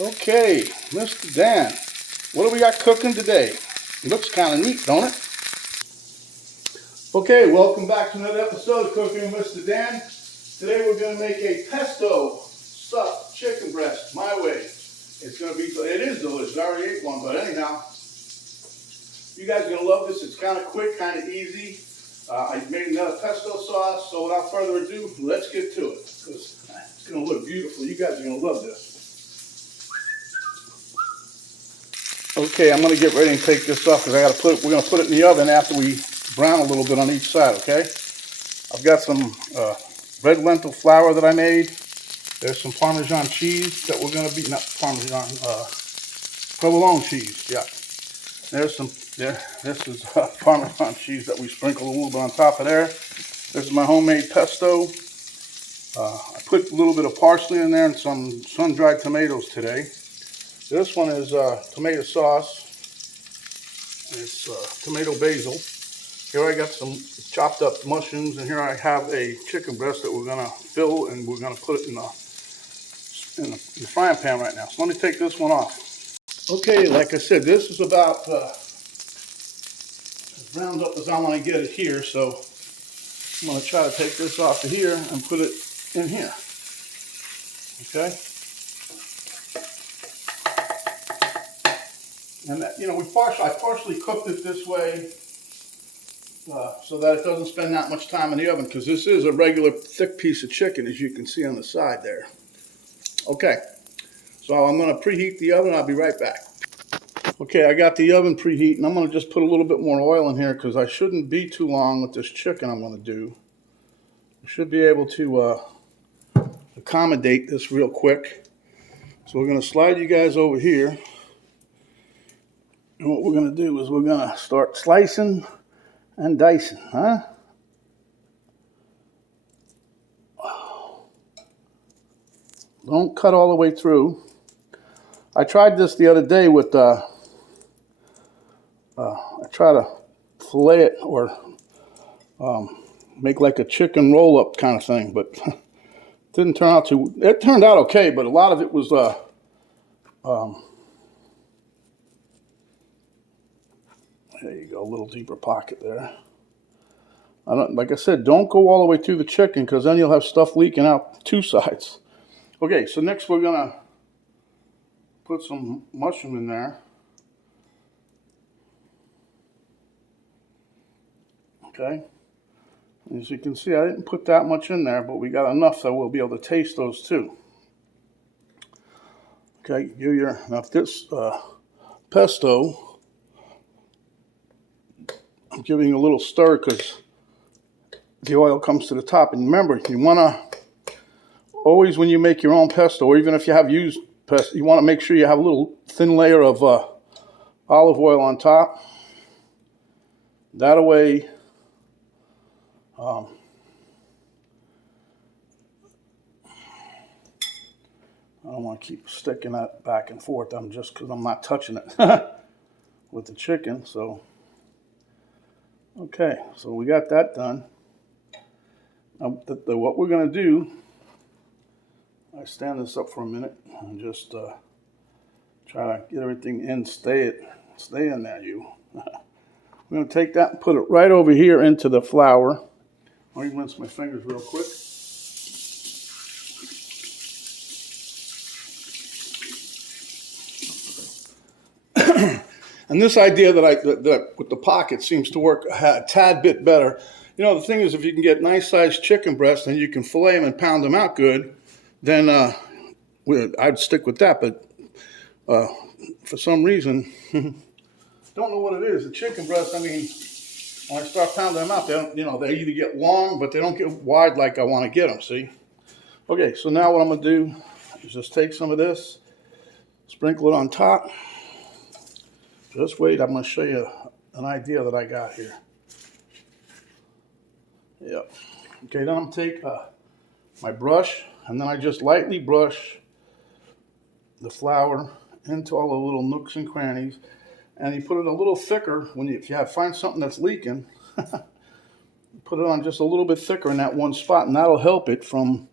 Okay, Mr. Dan, what do we got cooking today? It looks kind of neat, don't it? Okay, welcome back to another episode of Cooking with Mr. Dan. Today we're going to make a pesto stuffed chicken breast my way. It is delicious. I already ate one, but anyhow, you guys are going to love this. It's kind of quick, kind of easy. I made another pesto sauce, so without further ado, let's get to it. Because it's going to look beautiful. You guys are going to love this. Okay, I'm going to get ready and take this off because we're going to put it in the oven after we brown a little bit on each side, okay? I've got some red lentil flour that I made. There's some Parmesan cheese that we're going to be, not Parmesan, Provolone cheese, yeah. This is Parmesan cheese that we sprinkle a little bit on top of there. This is my homemade pesto. I put a little bit of parsley in there and some sun-dried tomatoes today. This one is tomato sauce. It's tomato basil. Here I got some chopped up mushrooms, and here I have a chicken breast that we're going to fill, and we're going to put it in the frying pan right now. So let me take this one off. Okay, like I said, this is about as browned up as I want to get it here, so I'm going to try to take this off of here and put it in here. Okay? And that, I partially cooked it this way so that it doesn't spend that much time in the oven, because this is a regular thick piece of chicken, as you can see on the side there. Okay, so I'm going to preheat the oven. I'll be right back. Okay, I got the oven preheat, and I'm going to just put a little bit more oil in here because I shouldn't be too long with this chicken I'm going to do. I should be able to accommodate this real quick. So we're going to slide you guys over here. And what we're going to do is we're going to start slicing and dicing, huh? Don't cut all the way through. I tried this the other day with, I try to fillet it or make like a chicken roll-up kind of thing, but it turned out okay, but a lot of it was, there you go, a little deeper pocket there. Like I said, don't go all the way through the chicken because then you'll have stuff leaking out two sides. Okay, so next we're going to put some mushroom in there. Okay. As you can see, I didn't put that much in there, but we got enough so we'll be able to taste those too. Okay, now this pesto, I'm giving you a little stir because the oil comes to the top. And remember, you want to always, when you make your own pesto, or even if you have used pesto, you want to make sure you have a little thin layer of olive oil on top. That way, I don't want to keep sticking that back and forth. Because I'm not touching it with the chicken. So, okay, so we got that done. Now, what we're going to do, I stand this up for a minute and just try to get everything in, stay in there, you. We're going to take that and put it right over here into the flour. Let me rinse my fingers real quick. And this idea that with the pocket seems to work a tad bit better. The thing is, if you can get nice sized chicken breasts and you can fillet them and pound them out good, then I'd stick with that. But for some reason, don't know what it is. The chicken breasts, when I start pounding them out, they either get long, but they don't get wide like I want to get them, see? Okay, so now what I'm going to do is just take some of this, sprinkle it on top. Just wait, I'm going to show you an idea that I got here. Yep. Okay, then I'm going to take my brush, and then I just lightly brush the flour into all the little nooks and crannies. And you put it a little thicker if you find something that's leaking. Put it on just a little bit thicker in that one spot, and that'll help it from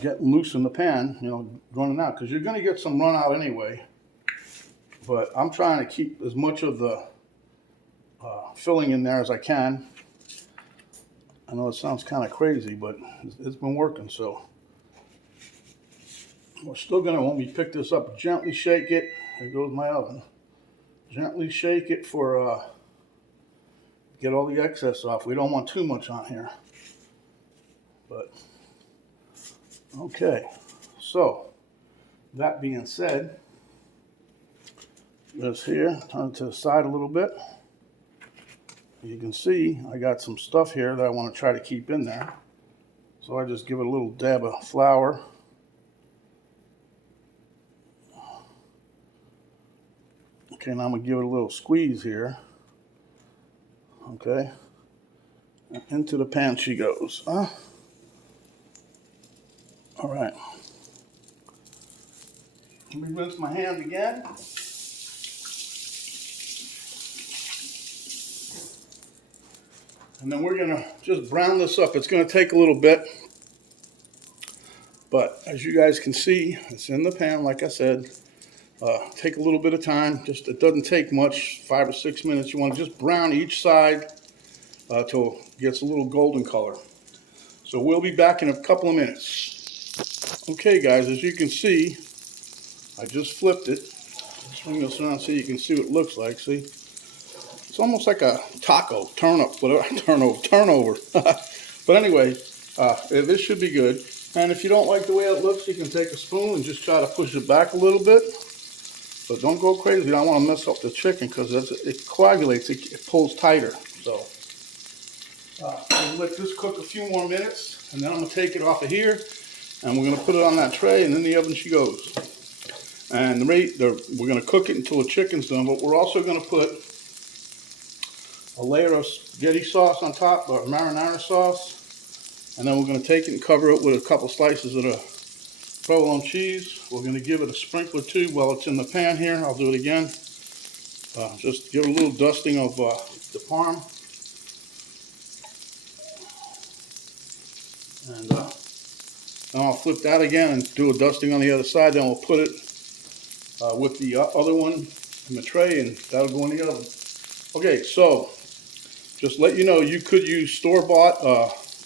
getting loose in the pan, you know, running out, because you're going to get some run out anyway. But I'm trying to keep as much of the filling in there as I can. I know it sounds kind of crazy, but it's been working. So we're still going to, when we pick this up, gently shake it. There goes my oven. Gently shake it for get all the excess off. We don't want too much on here. But okay, so that being said, this here, turn it to the side a little bit. You can see I got some stuff here that I want to try to keep in there. So I just give it a little dab of flour. Okay, now I'm going to give it a little squeeze here. Okay, and into the pan she goes. All right. Let me rinse my hands again. And then we're going to just brown this up. It's going to take a little bit. But as you guys can see, it's in the pan, like I said. Take a little bit of time. Just it doesn't take much, 5 or 6 minutes. You want to just brown each side till it gets a little golden color. So we'll be back in a couple of minutes. Okay, guys, as you can see, I just flipped it. Swing this around so you can see what it looks like. See, it's almost like a taco turnover. But anyway, this should be good. And if you don't like the way it looks, you can take a spoon and just try to push it back a little bit. But don't go crazy. You don't want to mess up the chicken because it coagulates. It pulls tighter. So we'll let this cook a few more minutes, and then I'm going to take it off of here, and we're going to put it on that tray, and in the oven she goes. And we're going to cook it until the chicken's done, but we're also going to put a layer of spaghetti sauce on top, or marinara sauce, and then we're going to take it and cover it with a couple slices of the provolone cheese. We're going to give it a sprinkle or two while it's in the pan here. I'll do it again. Just give it a little dusting of the parm. And then I'll flip that again and do a dusting on the other side. Then we'll put it with the other one in the tray, and that'll go in the oven. Okay, so just let you know, you could use store-bought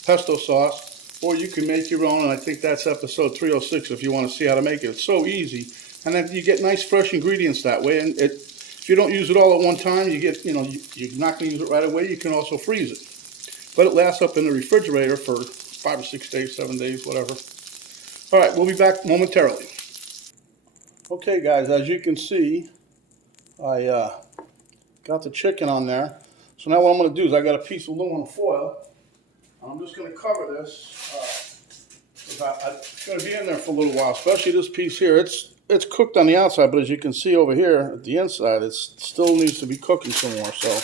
pesto sauce, or you can make your own, and I think that's episode 306 if you want to see how to make it. It's so easy, and then you get nice fresh ingredients that way. And if you don't use it all at one time, you get, you're not going to use it right away. You can also freeze it, but it lasts up in the refrigerator for 5 or 6 days, 7 days, whatever. All right, we'll be back momentarily. Okay, guys, as you can see, I got the chicken on there. So now what I'm going to do is I got a piece of aluminum foil. I'm just going to cover this. It's going to be in there for a little while, especially this piece here. It's cooked on the outside, but as you can see over here at the inside, it still needs to be cooking some more. So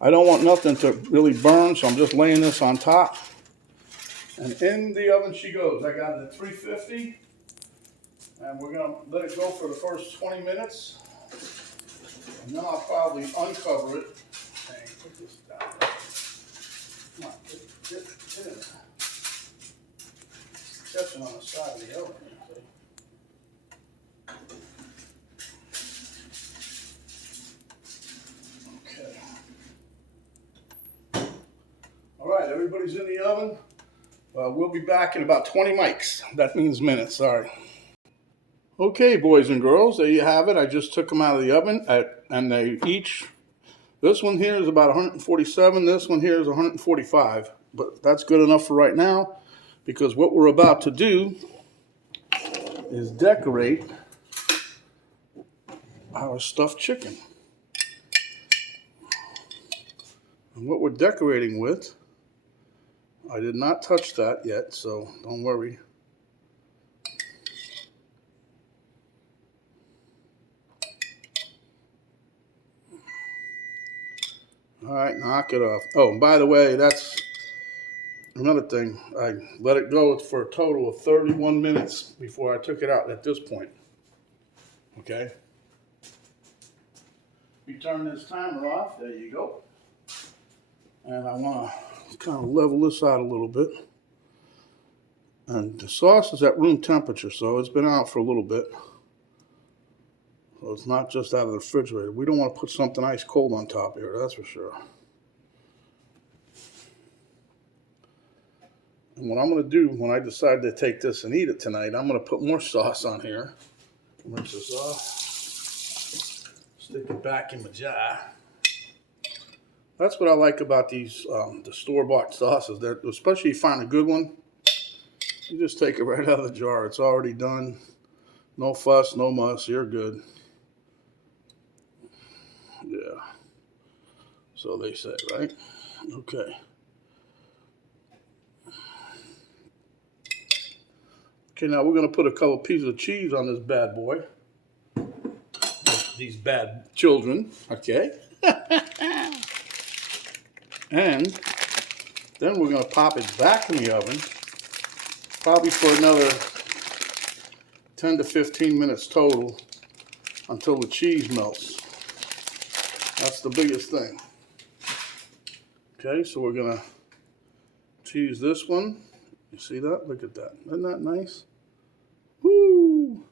I don't want nothing to really burn, so I'm just laying this on top. And in the oven she goes. I got it at 350, and we're going to let it go for the first 20 minutes. And then I'll probably uncover it. Dang, put this down. Come on, get in there. Catching on the side of the oven. Okay. All right, everybody's in the oven. We'll be back in about 20 mics. That means minutes, sorry. Okay, boys and girls, there you have it. I just took them out of the oven, and they each, this one here is about 147, this one here is 145. But that's good enough for right now, because what we're about to do is decorate our stuffed chicken. And what we're decorating with, I did not touch that yet, so don't worry. All right, knock it off. Oh, and by the way, that's another thing. I let it go for a total of 31 minutes before I took it out at this point. Okay? We turn this timer off. There you go. And I want to kind of level this out a little bit. And the sauce is at room temperature, so it's been out for a little bit. So it's not just out of the refrigerator. We don't want to put something ice cold on top here, that's for sure. And what I'm going to do when I decide to take this and eat it tonight, I'm going to put more sauce on here. Rinse this off. Stick it back in my jar. That's what I like about these the store-bought sauces. They're, especially if you find a good one, you just take it right out of the jar. It's already done. No fuss, no muss. You're good. Yeah. So they say, right? Okay. Okay, now we're going to put a couple pieces of cheese on this bad boy. These bad children. Okay. And then we're going to pop it back in the oven, probably for another 10 to 15 minutes total until the cheese melts. That's the biggest thing. Okay, so we're going to cheese this one. You see that? Look at that. Isn't that nice? Woo!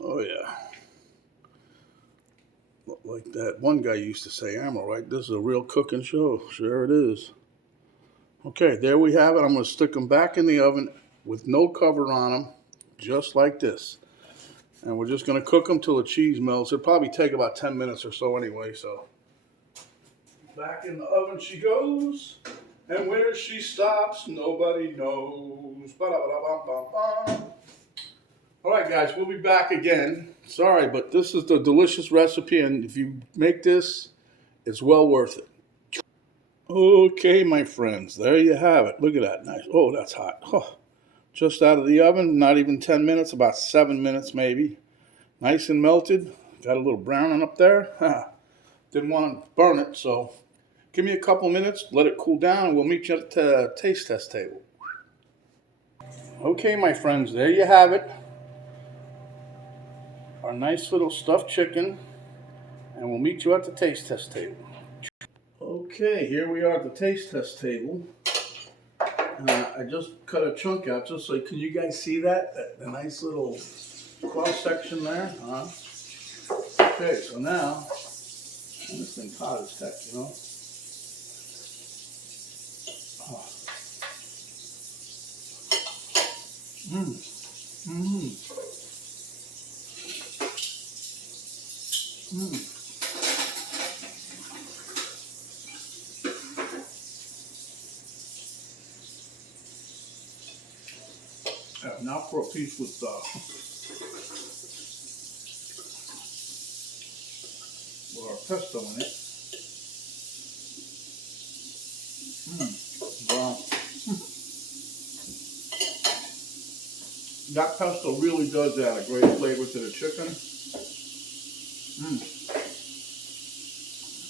Oh, yeah. Like that one guy used to say, "Ammo, right? This is a real cooking show." Sure it is. Okay, there we have it. I'm going to stick them back in the oven with no cover on them, just like this. And we're just going to cook them till the cheese melts. It'll probably take about 10 minutes or so anyway, so. Back in the oven she goes. And where she stops, nobody knows. Ba-da-ba-da-bum-bum-bum. All right, guys, we'll be back again. Sorry, but this is the delicious recipe, and if you make this, it's well worth it. Okay, my friends, there you have it. Look at that. Nice. Oh, that's hot. Oh, just out of the oven, not even 10 minutes, about 7 minutes maybe. Nice and melted. Got a little browning up there. Didn't want to burn it, so give me a couple minutes, let it cool down, and we'll meet you at the taste test table. Okay, my friends, there you have it. Our nice little stuffed chicken, and we'll meet you at the taste test table. Okay, here we are at the taste test table. I just cut a chunk out just so, can you guys see that? The nice little cross section there. Okay, so now, this thing's hot as heck, you know. Oh. Now for a piece with our pesto in it. Wow. That pesto really does add a great flavor to the chicken.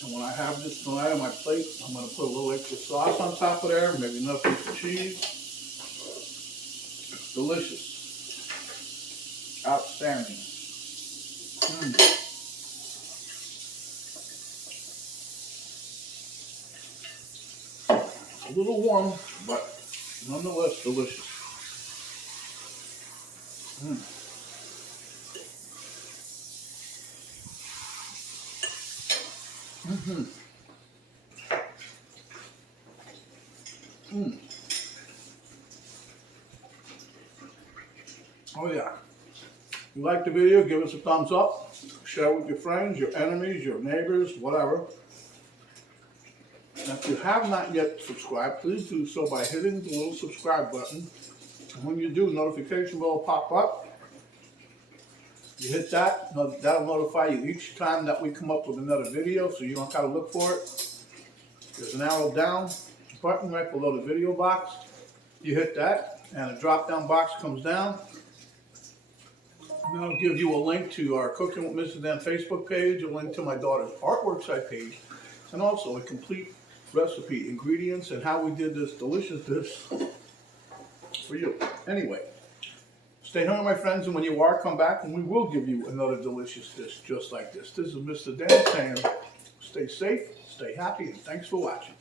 And when I have this tonight on my plate, I'm going to put a little extra sauce on top of there, maybe another piece of cheese. It's delicious. Outstanding. A little warm, but nonetheless delicious. Oh yeah. If you like the video, give us a thumbs up. Share with your friends, your enemies, your neighbors, whatever. And if you have not yet subscribed, please do so by hitting the little subscribe button. And when you do, notification bell will pop up. You hit that, that'll notify you each time that we come up with another video, so you don't have to look for it. There's an arrow down button right below the video box. You hit that, and a drop-down box comes down. And that'll give you a link to our Cooking with Mrs. Dan Facebook page, a link to my daughter's artwork site page, and also a complete recipe, ingredients, and how we did this delicious dish for you. Anyway, Stay hungry, my friends, and when you are, come back and we will give you another delicious dish just like this. This is Mr. Dan saying, stay safe, stay happy, and thanks for watching.